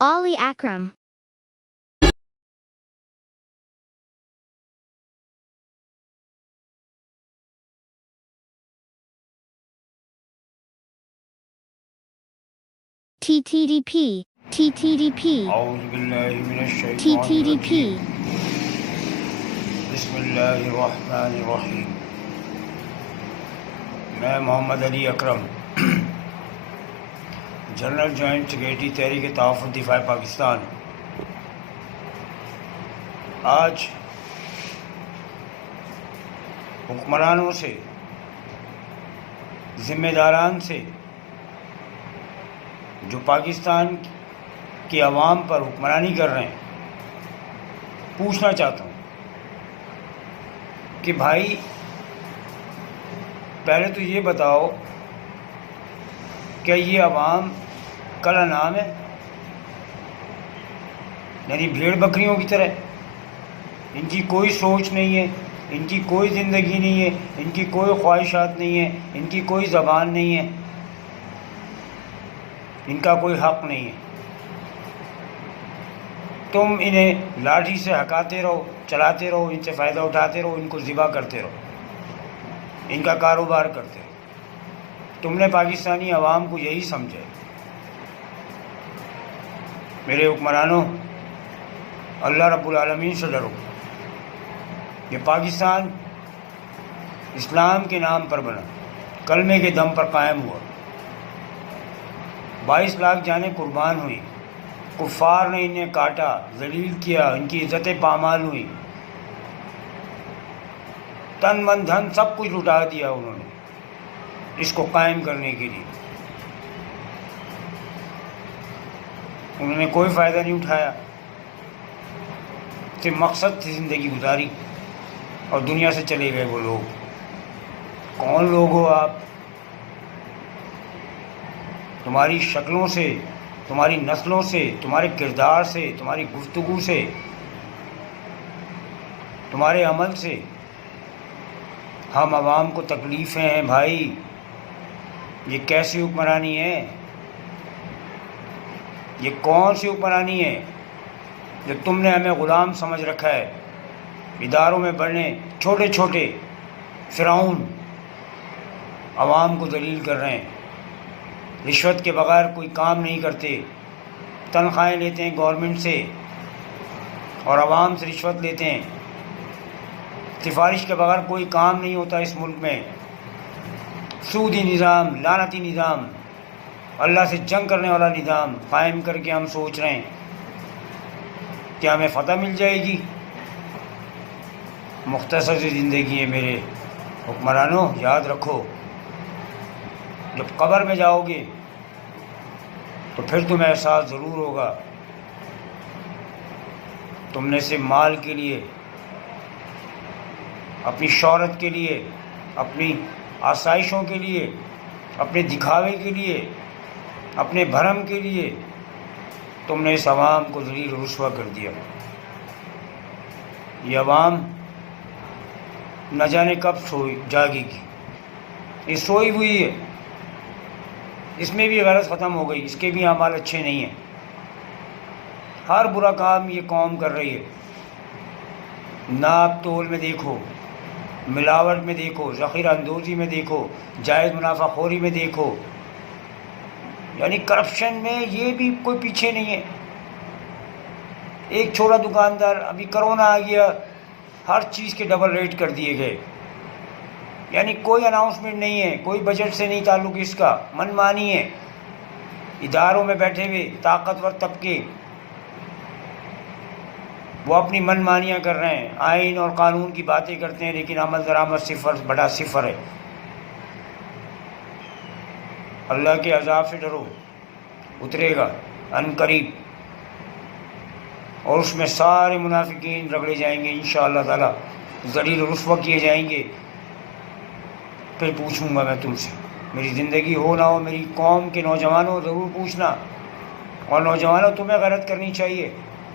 Ali Akram. TTDP. TTDP. اعوذ باللہ من الشیطان الرجیم TTDP. بسم اللہ الرحمن الرحیم. میں محمد علی اکرم، جنرل جوائنٹ سیکریٹری تحریک تحفظ دفاع پاکستان، آج حکمرانوں سے، ذمہ داران سے جو پاکستان کی عوام پر حکمرانی کر رہے ہیں پوچھنا چاہتا ہوں کہ بھائی پہلے تو یہ بتاؤ کہ یہ عوام کل انعام ہے، یعنی بھیڑ بکریوں کی طرح؟ ان کی کوئی سوچ نہیں ہے، ان کی کوئی زندگی نہیں ہے، ان کی کوئی خواہشات نہیں ہے، ان کی کوئی زبان نہیں ہے، ان کا کوئی حق نہیں ہے. تم انہیں لاٹھی سے ہکاتے رہو، چلاتے رہو، ان سے فائدہ اٹھاتے رہو، ان کو ذبح کرتے رہو، ان کا کاروبار کرتے رہو. تم نے پاکستانی عوام کو یہی سمجھا. میرے حکمرانوں، اللہ رب العالمین سے ڈرو. یہ پاکستان اسلام کے نام پر بنا، کلمے کے دم پر قائم ہوا، 22 لاکھ جانیں قربان ہوئی، کفار نے انہیں کاٹا، ذلیل کیا، ان کی عزتیں پامال ہوئی، تن من دھن سب کچھ لٹا دیا انہوں نے اس کو قائم کرنے کے لیے. انہوں نے کوئی فائدہ نہیں اٹھایا، صرف مقصد تھی زندگی گزاری، اور دنیا سے چلے گئے وہ لوگ. کون لوگ ہو آپ؟ تمہاری شکلوں سے، تمہاری نسلوں سے، تمہارے کردار سے، تمہاری گفتگو سے، تمہارے عمل سے ہم عوام کو تکلیفیں ہیں. بھائی یہ کیسی حکمرانی ہے؟ یہ کون سی حکمرانی ہے جو تم نے ہمیں غلام سمجھ رکھا ہے؟ اداروں میں بڑھنے چھوٹے چھوٹے فرعون عوام کو ذلیل کر رہے ہیں، رشوت کے بغیر کوئی کام نہیں کرتے، تنخواہیں لیتے ہیں گورنمنٹ سے اور عوام سے رشوت لیتے ہیں. سفارش کے بغیر کوئی کام نہیں ہوتا اس ملک میں. سودی نظام، لعنتی نظام، اللہ سے جنگ کرنے والا نظام قائم کر کے ہم سوچ رہے ہیں کہ ہمیں فتح مل جائے گی. مختصر سی زندگی ہے میرے حکمرانوں. یاد رکھو، جب قبر میں جاؤ گے تو پھر تمہیں احساس ضرور ہوگا تم نے صرف مال کے لیے، اپنی شہرت کے لیے، اپنی آسائشوں کے لیے، اپنے دکھاوے کے لیے، اپنے بھرم کے لیے تم نے اس عوام کو ذلیل و رسوا کر دیا. یہ عوام نہ جانے کب جاگے گی. یہ سوئی ہوئی ہے، اس میں بھی غرض ختم ہو گئی، اس کے بھی اعمال اچھے نہیں ہیں. ہر برا کام یہ قوم کر رہی ہے. ناپ تول میں دیکھو، ملاوٹ میں دیکھو، ذخیرہ اندوزی میں دیکھو، جائز منافع خوری میں دیکھو، یعنی کرپشن میں یہ بھی کوئی پیچھے نہیں ہے. ایک چھوٹا دکاندار، ابھی کرونا آ گیا، ہر چیز کے ڈبل ریٹ کر دیے گئے، یعنی کوئی اناؤنسمنٹ نہیں ہے، کوئی بجٹ سے نہیں تعلق اس کا، من مانی ہے. اداروں میں بیٹھے ہوئے طاقتور طبقے وہ اپنی من مانیاں کر رہے ہیں، آئین اور قانون کی باتیں کرتے ہیں، لیکن عمل درآمد صفر بڑا صفر ہے. اللہ کے عذاب سے ڈرو، اترے گا عن قریب، اور اس میں سارے منافقین رگڑے جائیں گے انشاءاللہ تعالی، ذلیل و رسوا کیے جائیں گے. پھر پوچھوں گا میں تم سے، میری زندگی ہو نہ ہو، میری قوم کے نوجوانوں ضرور پوچھنا. اور نوجوانوں، تمہیں غیرت کرنی چاہیے.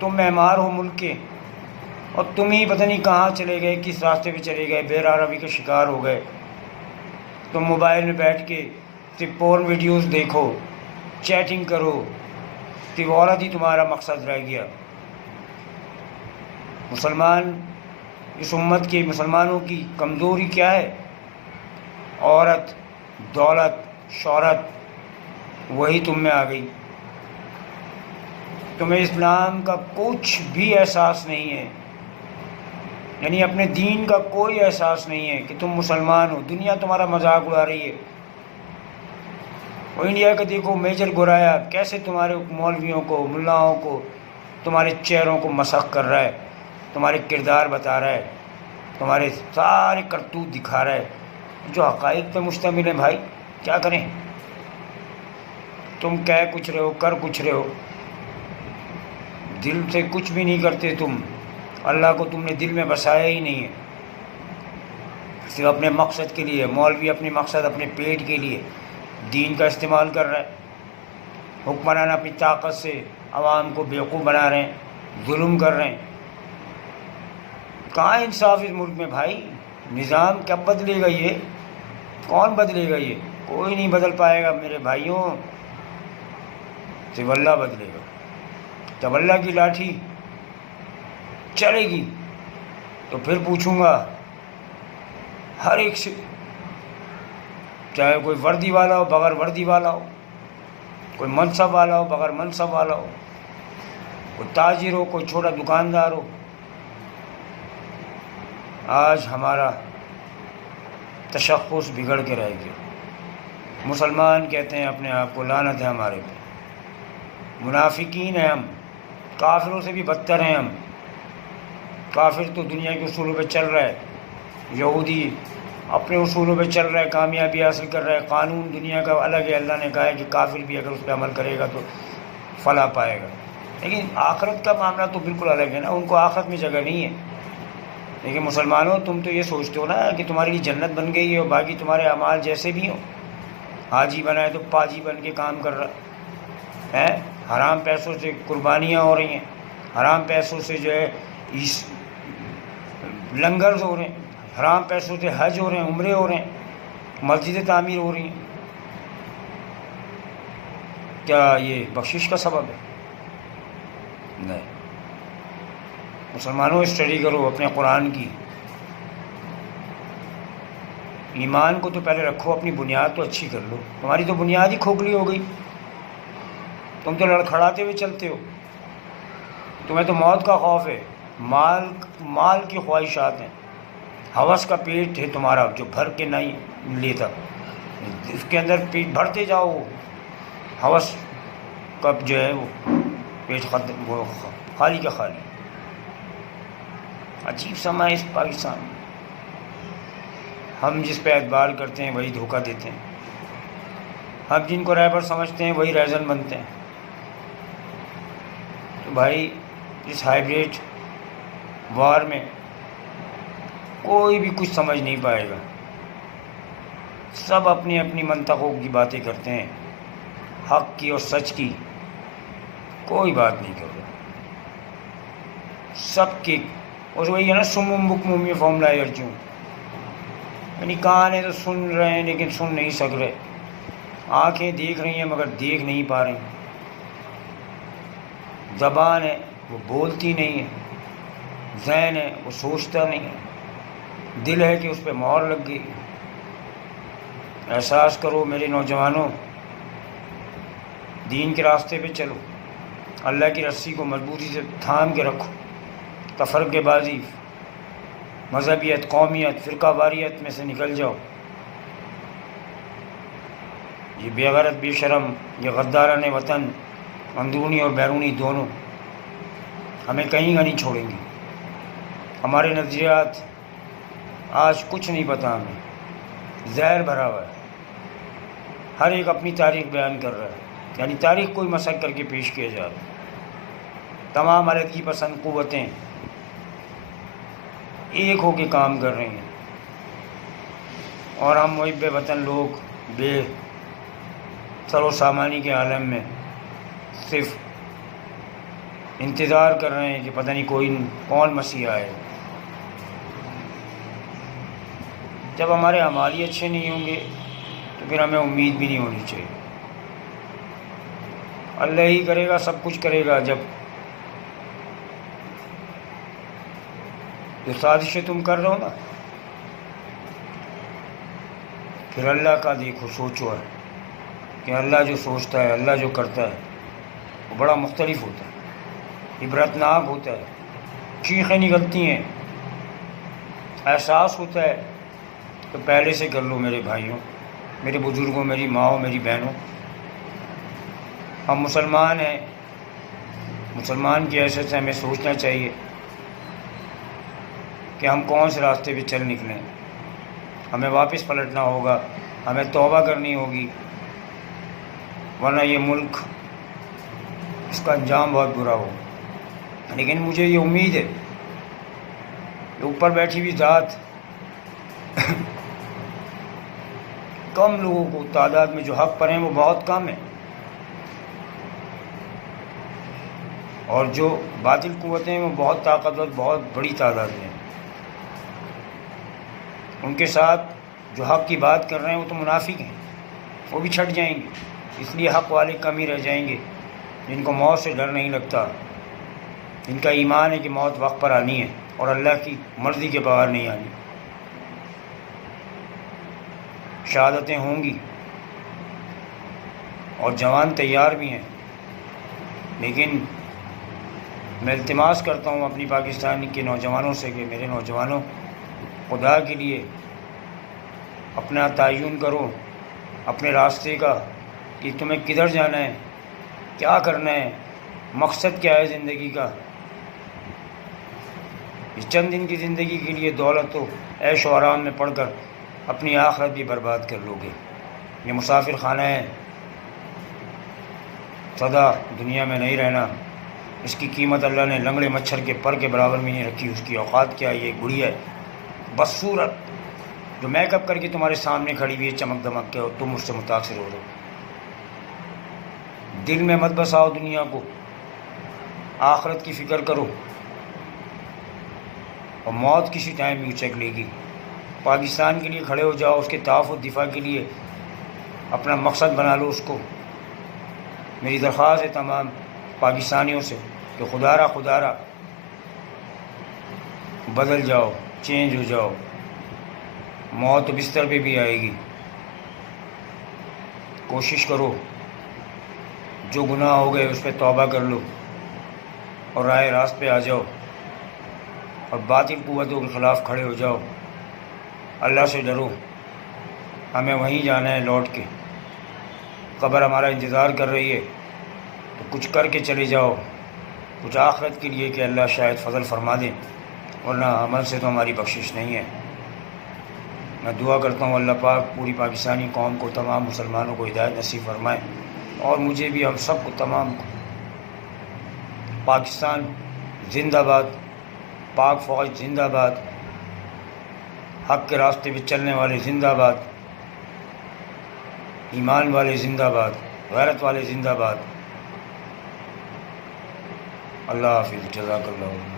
تم معمار ہو ملک کے، اور تم ہی پتہ نہیں کہاں چلے گئے، کس راستے پہ چلے گئے، بے روی کا شکار ہو گئے. تم موبائل میں بیٹھ کے صرف پورن ویڈیوز دیکھو، چیٹنگ کرو، صرف عورت ہی تمہارا مقصد رہ گیا. اس امت کے مسلمانوں کی کمزوری کیا ہے؟ عورت، دولت، شہرت، وہی تم میں آ گئی. تمہیں اسلام کا کچھ بھی احساس نہیں ہے، یعنی اپنے دین کا کوئی احساس نہیں ہے کہ تم مسلمان ہو. دنیا تمہارا مذاق اڑا رہی ہے. وہ انڈیا کا دیکھو میجر گورایا کیسے تمہارے مولویوں کو، ملاؤں کو، تمہارے چہروں کو مسخ کر رہا ہے، تمہارے کردار بتا رہا ہے، تمہارے سارے کرتوت دکھا رہا ہے جو حقائق پہ مشتمل ہیں. بھائی کیا کریں؟ تم کہہ کچھ رہے ہو، کر کچھ رہے ہو، دل سے کچھ بھی نہیں کرتے تم. اللہ کو تم نے دل میں بسایا ہی نہیں ہے، صرف اپنے مقصد کے لیے. مولوی اپنے مقصد، اپنے پیٹ کے لیے دین کا استعمال کر رہا ہے. حکمران اپنی طاقت سے عوام کو بیوقوف بنا رہے ہیں، ظلم کر رہے ہیں. کہاں انصاف اس ملک میں بھائی؟ نظام کب بدلے گا؟ یہ کون بدلے گا؟ یہ کوئی نہیں بدل پائے گا میرے بھائیوں، صرف اللہ بدلے گا. جب اللہ کی لاٹھی چلے گی تو پھر پوچھوں گا ہر ایک سے، چاہے کوئی وردی والا ہو، بغیر وردی والا ہو، کوئی منصب والا ہو، بغیر منصب والا ہو، کوئی تاجر ہو، کوئی چھوٹا دکاندار ہو. آج ہمارا تشخص بگڑ کے رہ گیا. مسلمان کہتے ہیں اپنے آپ کو، لعنت ہے ہمارے پہ. منافقین ہیں ہم، کافروں سے بھی بدتر ہیں ہم. کافر تو دنیا کے اصولوں پہ چل رہا ہے، یہودی اپنے اصولوں پہ چل رہا ہے، کامیابی حاصل کر رہا ہے. قانون دنیا کا الگ ہے. اللہ نے کہا ہے کہ کافر بھی اگر اس پہ عمل کرے گا تو فلاح پائے گا. لیکن آخرت کا معاملہ تو بالکل الگ ہے نا، ان کو آخرت میں جگہ نہیں ہے. لیکن مسلمانوں تم تو یہ سوچتے ہو نا کہ تمہاری لیے جنت بن گئی ہے، اور باقی تمہارے اعمال جیسے بھی ہوں. حاجی بنا ہے تو پاجی بن کے کام کر رہا ہے. حرام پیسوں سے قربانیاں ہو رہی ہیں، حرام پیسوں سے جو ہے لنگرز ہو رہے ہیں، حرام پیسوں سے حج ہو رہے ہیں، عمرے ہو رہے ہیں، مسجدیں تعمیر ہو رہی ہیں. کیا یہ بخشش کا سبب ہے؟ نہیں. مسلمانوں اسٹڈی کرو اپنے قرآن کی. ایمان کو تو پہلے رکھو، اپنی بنیاد تو اچھی کر لو. تمہاری تو بنیاد ہی کھوکھلی ہو گئی. تم تو لڑکھڑاتے ہوئے چلتے ہو. تمہیں تو موت کا خوف ہے، مال کی خواہشات ہیں، ہوس کا پیٹ ہے تمہارا جو بھر کے نہیں لیتا. اس کے اندر پیٹ بھرتے جاؤ، ہوس کب جو ہے وہ پیٹ وہ خالی کا خالی. عجیب سما ہے اس پاکستان میں. ہم جس پہ اعتبار کرتے ہیں وہی دھوکہ دیتے ہیں، ہم جن کو رہبر سمجھتے ہیں وہی رہزن بنتے ہیں. تو بھائی اس ہائیبریڈ وار میں کوئی بھی کچھ سمجھ نہیں پائے گا. سب اپنی اپنی منطقوں کی باتیں کرتے ہیں، حق کی اور سچ کی کوئی بات نہیں کر رہا. سب کی اور وہی ہے نا، سمم بکم فہم لا یرجعون، یعنی کان ہے تو سن رہے ہیں لیکن سن نہیں سک رہے، آنکھیں دیکھ رہی ہیں مگر دیکھ نہیں پا رہی، زبان ہے وہ بولتی نہیں ہے، ذہن ہے وہ سوچتا نہیں ہے، دل ہے کہ اس پہ مہر لگ گئی. احساس کرو میرے نوجوانوں، دین کے راستے پہ چلو، اللہ کی رسی کو مضبوطی سے تھام کے رکھو. تفرقے بازی، مذہبیت، قومیت، فرقہ واریت میں سے نکل جاؤ. یہ بے غیرت، بے شرم، یہ غداران وطن، اندرونی اور بیرونی دونوں، ہمیں کہیں کا نہیں چھوڑیں گے. ہمارے نظریات آج کچھ نہیں پتہ، ہمیں زہر بھرا ہوا ہے. ہر ایک اپنی تاریخ بیان کر رہا ہے، یعنی تاریخ کوئی مسخ کر کے پیش کیا جا رہا ہے. تمام علیحدگی پسند قوتیں ایک ہو کے کام کر رہی ہیں، اور ہم محب وطن لوگ بے سر و سامانی کے عالم میں صرف انتظار کر رہے ہیں کہ پتہ نہیں کون مسیح آئے. جب ہمارے اعمال ہی اچھے نہیں ہوں گے تو پھر ہمیں امید بھی نہیں ہونی چاہیے. اللہ ہی کرے گا، سب کچھ کرے گا. جب جو سازشیں تم کر رہے ہو نا، پھر اللہ کا دیکھو، سوچو ہے کہ اللہ جو سوچتا ہے، اللہ جو کرتا ہے وہ بڑا مختلف ہوتا ہے، عبرتناک ہوتا ہے. چیخیں نکلتی ہیں، احساس ہوتا ہے. تو پہلے سے کر لو میرے بھائیوں، میرے بزرگوں، میری ماؤں، میری بہنوں. ہم مسلمان ہیں، مسلمان کی حیثیت سے ہمیں سوچنا چاہیے کہ ہم کون سے راستے پہ چل نکلیں. ہمیں واپس پلٹنا ہوگا، ہمیں توبہ کرنی ہوگی، ورنہ یہ ملک، اس کا انجام بہت برا ہو. لیکن مجھے یہ امید ہے کہ اوپر بیٹھی ہوئی ذات کم لوگوں کو، تعداد میں جو حق پر ہیں وہ بہت کم ہیں، اور جو باطل قوتیں ہیں وہ بہت طاقتور، بہت بڑی تعداد میں. ان کے ساتھ جو حق کی بات کر رہے ہیں وہ تو منافق ہیں، وہ بھی چھٹ جائیں گے. اس لیے حق والے کم ہی رہ جائیں گے، جن کو موت سے ڈر نہیں لگتا، جن کا ایمان ہے کہ موت وقت پر آنی ہے اور اللہ کی مرضی کے بغیر نہیں آنی. شہادتیں ہوں گی اور جوان تیار بھی ہیں. لیکن میں التماس کرتا ہوں اپنی پاکستان کے نوجوانوں سے کہ میرے نوجوانوں، خدا کے لیے اپنا تعین کرو اپنے راستے کا، کہ تمہیں کدھر جانا ہے، کیا کرنا ہے، مقصد کیا ہے زندگی کا. اس چند دن کی زندگی کے لیے دولت و عیش و آرام میں پڑھ کر اپنی آخرت بھی برباد کر لو گے. یہ مسافر خانہ ہے، سدا دنیا میں نہیں رہنا. اس کی قیمت اللہ نے لنگڑے مچھر کے پر کے برابر میں نہیں رکھی. اس کی اوقات کیا ہے؟ یہ گڑیا ہے بدصورت جو میک اپ کر کے تمہارے سامنے کھڑی ہوئی ہے چمک دمک کے، اور تم اس سے متاثر ہو رہے ہو. دل میں مت بساؤ دنیا کو، آخرت کی فکر کرو. اور موت کسی ٹائم بھی اچک لے گی. پاکستان کے لیے کھڑے ہو جاؤ، اس کے تحفظ دفاع کے لیے اپنا مقصد بنا لو اس کو. میری درخواست ہے تمام پاکستانیوں سے کہ خدا را بدل جاؤ، چینج ہو جاؤ. موت بستر پہ بھی آئے گی. کوشش کرو، جو گناہ ہو گئے اس پہ توبہ کر لو اور راہ راست پہ آ جاؤ، اور باطل قوتوں کے خلاف کھڑے ہو جاؤ. اللہ سے ڈرو، ہمیں وہیں جانا ہے لوٹ کے. قبر ہمارا انتظار کر رہی ہے، تو کچھ کر کے چلے جاؤ، کچھ آخرت کے لیے کہ اللہ شاید فضل فرما دے، ورنہ عمل سے تو ہماری بخشش نہیں ہے. میں دعا کرتا ہوں اللہ پاک پوری پاکستانی قوم کو، تمام مسلمانوں کو ہدایت نصیب فرمائے، اور مجھے بھی، ہم سب کو، تمام کو. پاکستان زندہ باد، پاک فوج زندہ باد، حق کے راستے پہ چلنے والے زندہ باد، ایمان والے زندہ باد، غیرت والے زندہ باد. اللہ حافظ، جزاک اللہ.